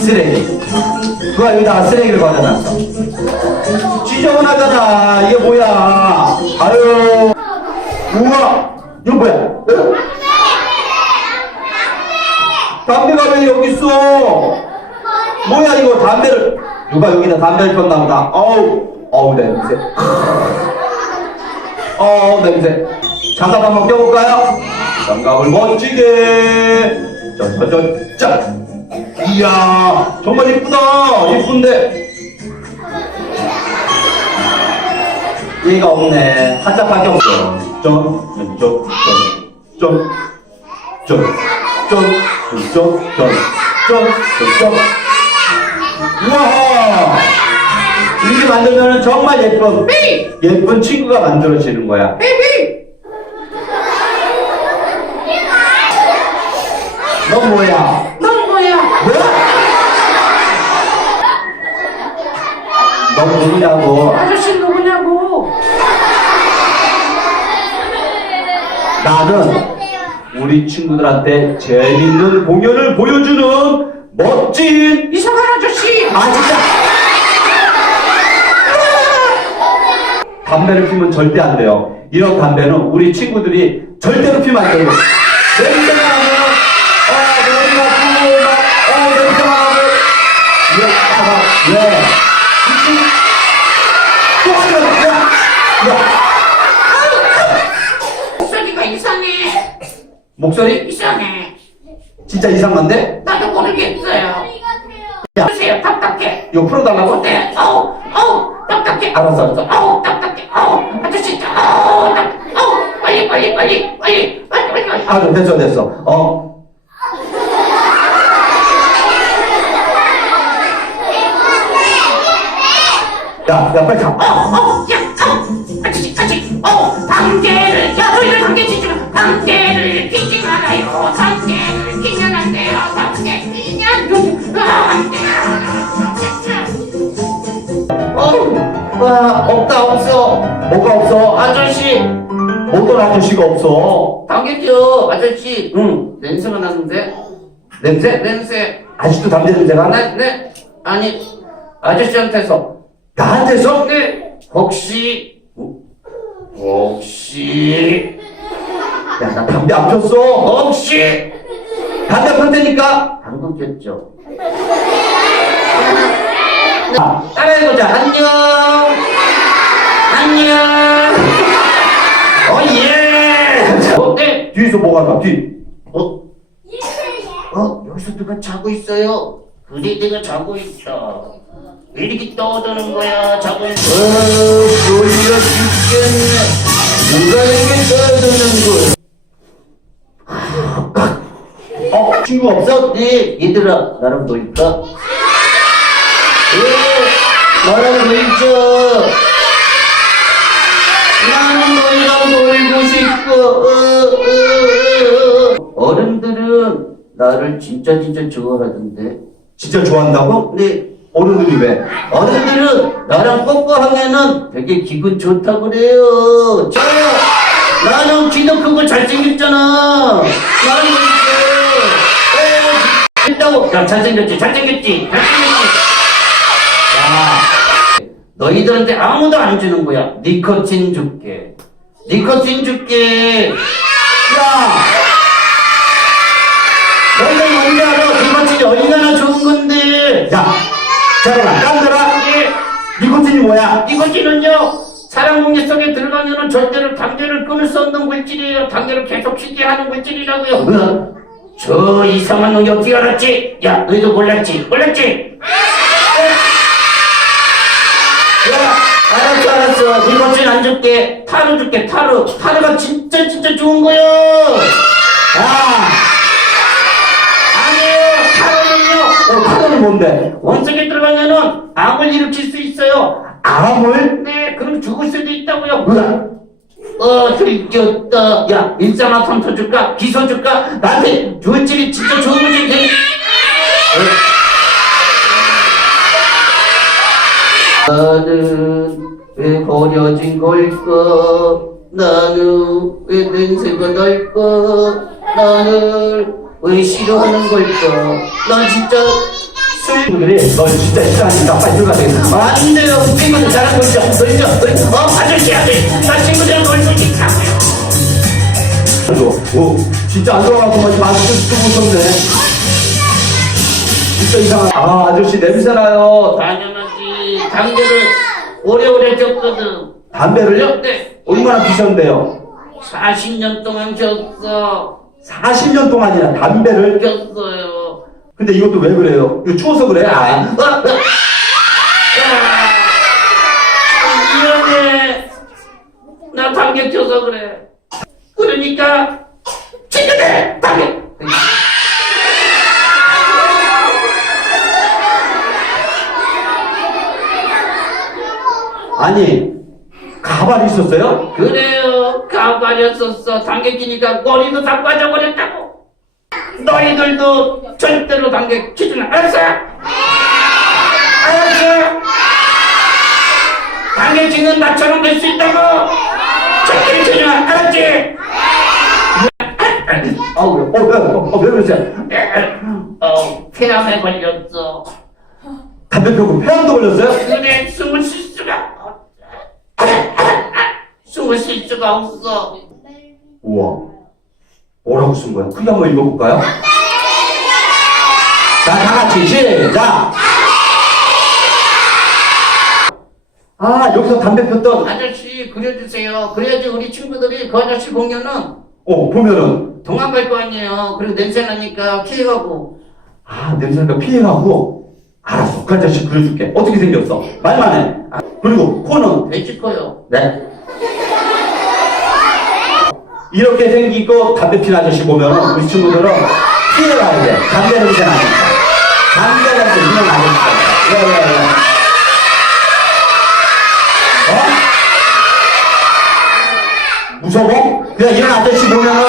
쓰레기. 누가 여기다가 쓰레기를 버려놨어. 지저분하잖아. 이게 뭐야. 아유. 우와. 이거 뭐야? 어? 담배가 왜 여기 있어? 뭐야 이거 담배를 누가 여기다 담배를 폈나 보다. 어우. 어우 냄새. 어 냄새. 장갑 한번 껴볼까요? 장갑을 멋지게. 짜자자자. 이야 정말 이쁘다. 이쁜데. 얘가 없네. 한짝밖에 없어. 점. 우와! 이렇게 만들면 정말 예쁜, 예쁜 친구가 만들어지는 거야. 넌 뭐야? 넌 뭐야? 뭐야? 넌 누구냐고. 아저씨 누구냐고? 나는 우리 친구들한테 재밌는 공연을 보여주는 멋진 이상한 아저씨. 아 진짜 담배를 피면 절대 안 돼요 이런 담배는 우리 친구들이 절대로 피면 안 돼요 목소리 이상해. 진짜 이상한데? 나도 모르겠어요. 야. 보세요, 답답해. 이거 풀어달라고? 어때? 어우, 어우, 답답해. 알았어 알았어 어우, 답답해. 어우, 아저씨, 어우, 답, 어우, 빨리, 빨리, 빨리, 빨리, 빨리, 빨리, 빨리. 아, 됐어, 됐어. 어. 야, 야, 빨리 가. 어, 어, 야, 어, 아저씨, 아저씨, 어, 담배를, 야, 너희들 담배 피지 마. 피지 말 어, 와, 없다, 없어. 뭐가 없어? 아저씨, 어떤 아저씨가 없어? 당겼죠, 아저씨. 응. 냄새가 나는데? 냄새? 냄새. 아직도 담배 냄새가 나? 네, 네. 아니, 아저씨한테서. 나한테서? 네. 혹시, 혹시, 야, 나 담배 안 폈어. 혹시, 담배 폈 테니까. 방금 꼈죠? 자, 따라해보자. 안녕. 안녕. 어, 예. 어, 네. 뒤에서 뭐가 나, 뒤. 어? 어? 여기서 누가 자고 있어요? 그래, 내가 자고 있어. 왜 이렇게 떠드는 거야? 자고 있어. 어, 졸려 죽겠네. 누가 이렇게 떠드는 거야? 어, 친구 없어? 네, 얘들아, 나랑 놀까? 네, 나랑 놀자. 나는 너희랑 놀고 싶어. 어, 어, 어, 어. 어른들은 나를 진짜 진짜 좋아하던데. 진짜 좋아한다고? 근데 어른들이 왜? 어른들은 나랑 뽀뽀하면은 되게 기분 좋다 그래요. 저요. 나는 키도 크고 잘생겼잖아. 나랑 놀게. 했다고. 야 잘생겼지, 잘생겼지, 잘생겼지. 너희들한테 아무도 안 주는 거야. 니코틴 줄게. 니코틴 줄게. 야, 너희들 뭔지 알아? 니코틴이 얼마나 좋은 건데. 야, 잠깐만, 깐들아. 예. 니코틴이 뭐야? 니코틴은요 사람 공기 속에 들어가면은 절대로 담배를 끊을 수 없는 물질이에요. 담배를 계속 피게 하는 물질이라고요. 어? 저 이상한 놈이 어떻게 알았지? 야, 너희도 몰랐지? 몰랐지? 야, 알았어, 알았어. 니코틴 안 줄게. 타르 줄게, 타르. 타르가 진짜 진짜 좋은 거요. 아, 아니에요. 타르는요. 어, 카드는 뭔데? 원석에 들어가면은 암을 일으킬 수 있어요. 암을? 네, 그럼 죽을 수도 있다고요. 어, 들켰다. 야, 일산화탄소 줄까? 기소 줄까? 나한테 물질이 진짜 좋은 물질인 나는 왜 버려진 걸까? 나는 왜 냄새가 날까? 나는 왜 싫어? 싫어하는 걸까? 난 진짜 술 친구들이 널 진짜 싫어하니까 빨리 들어가 되겠어. 안 돼요. 친구들 잘하고 있어. 놀죠. 놀죠. 어, 아저씨, 아저씨. 나 친구들이랑 놀고 싶다고요. 오, 진짜 안 들어가고 막 마스크 쓰고 있었네. 진짜 이상한. 아, 아저씨 냄새나요. 당연하지. 담배를 오래오래 폈거든. 담배를요? 네. 얼마나 피셨는데요? 40년 동안 폈어. 40년 동안이나 담배를. 폈어요. 근데 이것도 왜 그래요? 이거 추워서 그래? 아, 미안해. 나 담배 펴서 그래. 그러니까 친구들 담배. 아니, 가발이 있었어요? 그래요. 가발이었었어. 담배 끼니까 머리도 다 빠져버렸다고. 너희들도 절대로 담배 키지 마. 알았어? 알았어? 담배 끼는 나처럼 될 수 있다고. 절대로 키지 마. 알았지? 아, 왜, 어, 왜, 어, 어, 왜 그러세요? 어, 폐암에 걸렸어. 담배 피우고 폐암도 걸렸어요? 그래, 숨을 쉴 수가 숨을 쉴 수가 없어. 우와. 뭐라고 쓴 거야? 크게 한번 읽어볼까요? 자, 다 같이 시작! 아, 여기서 담배 폈던, 아저씨 그려주세요. 그래야지 우리 친구들이 그 아저씨 공연은 어, 보면은, 도망갈 거 아니에요. 그리고 냄새 나니까 피해가고. 아, 냄새가 피해가고, 알았어. 그 아저씨 그려줄게. 어떻게 생겼어? 말만 해. 아, 그리고 코는, 돼지 커요. 네. 이렇게 생기고 담배 피는 아저씨 보면 우리 친구들은 피해가야 돼. 담배 냄새 나니까. 담배 냄새 유명 아저씨가. 왜, 왜, 왜. 어? 무서워? 그냥 이런 아저씨 보면은